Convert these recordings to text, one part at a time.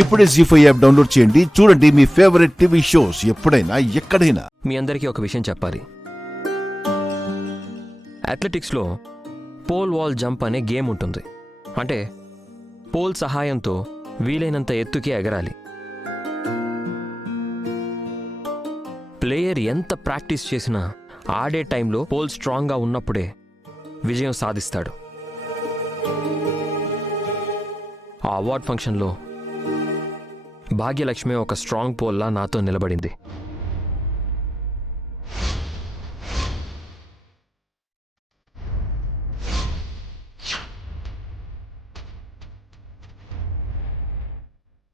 ఇప్పుడే జీ5 app download చేయండి. చూడండి మీ ఫేవరెట్ టీవీ షోస్ ఎప్పుడైనా ఎక్కడైనా. మీ అందరికీ ఒక విషయం చెప్పాలి. అథ్లెటిక్స్లో పోల్ వాల్ జంప్ అనే గేమ్ ఉంటుంది. అంటే పోల్ సహాయంతో వీలైనంత ఎత్తుకి ఎగరాలి. ప్లేయర్ ఎంత ప్రాక్టీస్ చేసినా ఆడే టైంలో పోల్ స్ట్రాంగ్గా ఉన్నప్పుడే విజయం సాధిస్తాడు. ఆ అవార్డ్ ఫంక్షన్లో భాగ్యలక్ష్మి ఒక స్ట్రాంగ్ పోల్లా నాతో నిలబడింది.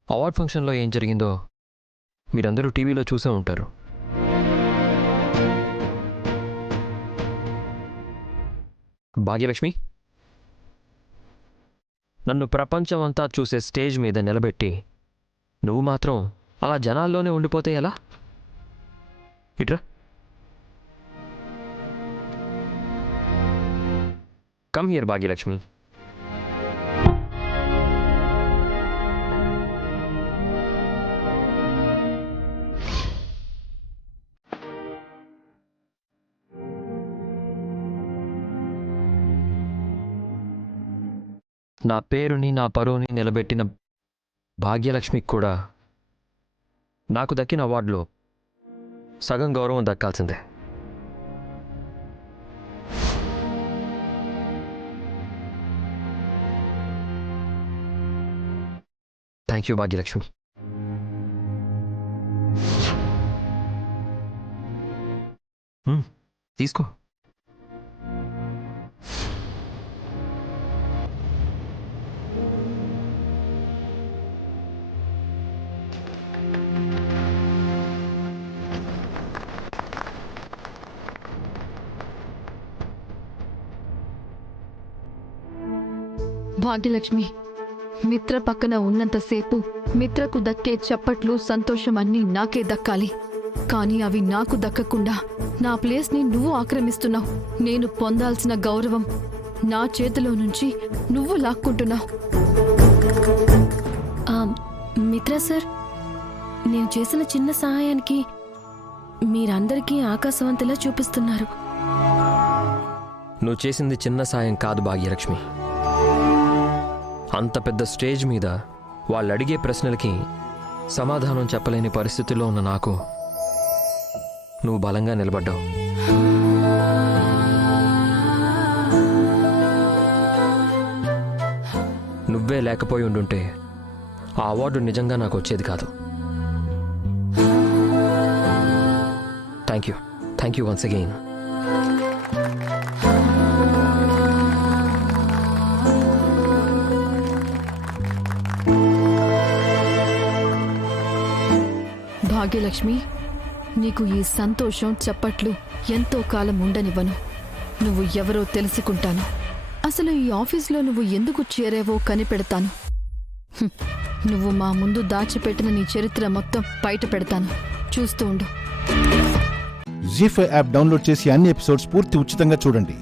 అవార్డ్ ఫంక్షన్లో ఏం జరిగిందో మీరందరూ టీవీలో చూసే ఉంటారు. భాగ్యలక్ష్మి, నన్ను ప్రపంచం అంతా చూసే స్టేజ్ మీద నిలబెట్టి నువ్వు మాత్రం అలా జనాల్లోనే ఉండిపోతే ఎలా? ఇట్రా. Come here Bhagyalakshmi. నా పేరుని నా పరువుని నిలబెట్టిన భాగ్యలక్ష్మికి కూడా నాకు దక్కిన అవార్డులో సగం గౌరవం దక్కాల్సిందే. Thank you Bhagyalakshmi. తీసుకో. భాగ్యలక్ష్మి, మిత్ర పక్కన ఉన్నంతసేపు మిత్రకు దక్కే చప్పట్లు, సంతోషం అన్నీ నాకే దక్కాలి. కానీ అవి నాకు దక్కకుండా నా ప్లేస్ని నువ్వు ఆక్రమిస్తున్నావు. నేను పొందాల్సిన గౌరవం నా చేతిలో నుంచి నువ్వు లాక్కుంటున్నావు. మిత్ర సార్, నేను చేసిన చిన్న సహాయానికి మీరందరికీ ఆకాశవంతులా చూపిస్తున్నారు. నువ్వు చేసింది చిన్న సాయం కాదు భాగ్యలక్ష్మి. అంత పెద్ద స్టేజ్ మీద వాళ్ళు అడిగే ప్రశ్నలకి సమాధానం చెప్పలేని పరిస్థితుల్లో ఉన్న నాకు నువ్వు బలంగా నిలబడ్డావు. నువ్వే లేకపోయి ఉండుంటే ఆ అవార్డు నిజంగా నాకు వచ్చేది కాదు. Thank you once again. Bhagyalakshmi, నీకు ఈ సంతోషం, చప్పట్లు ఎంతో కాలం ఉండనివ్వను. నువ్వు ఎవరో తెలుసుకుంటాను. అసలు ఈ ఆఫీస్లో నువ్వు ఎందుకు చేరావో కనిపెడతాను. నువ్వు మా ముందు దాచిపెట్టిన నీ చరిత్ర మొత్తం బయట పెడతాను. చూస్తూ ఉండు. జీ5 యాప్ డౌన్లోడ్ చేసి అన్ని ఎపిసోడ్స్ పూర్తి ఉచితంగా చూడండి.